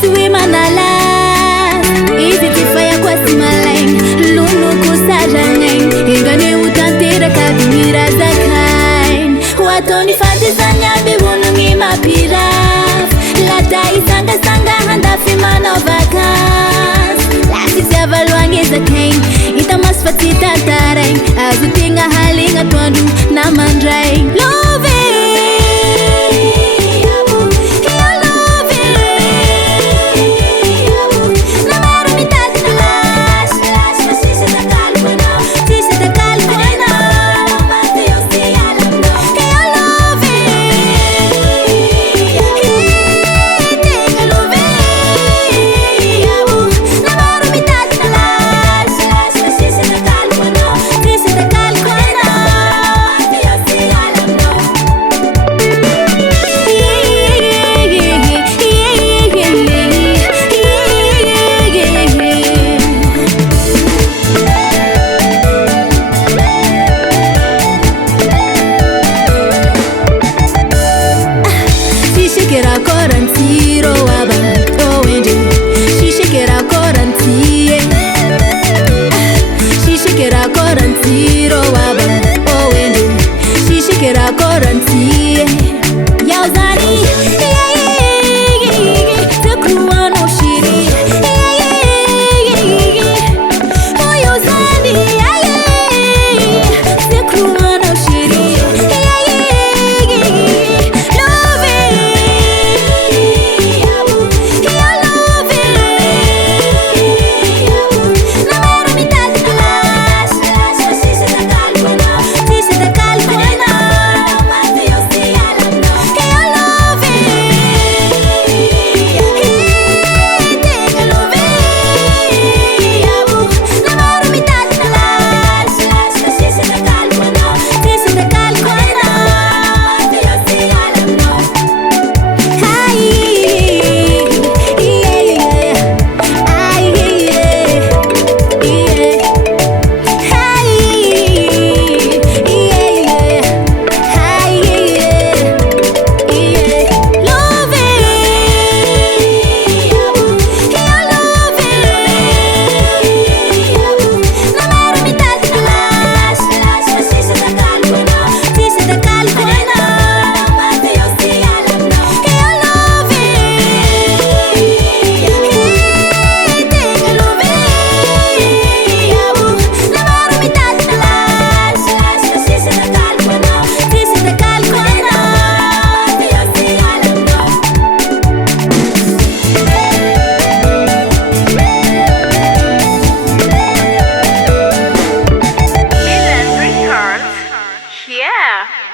Suwi manalas Izi tifaya kwa simaleng Lunu kusajangeng Ingani utantira kabimira zakain Watoni fatizanya bibunungi mapiraf Lata isanga sanga handafi manovakas Lasi siavaluangi zakain Ita masfatita tareng Azutinga halinga tuandu na mandraing Love Shishikera korantiro waba owenje Shishikera korantie Shishikera korantiro waba owenje Shishikera korantie Yauzani Tekruano shiri Oyozani Tekruano shiri Yeah.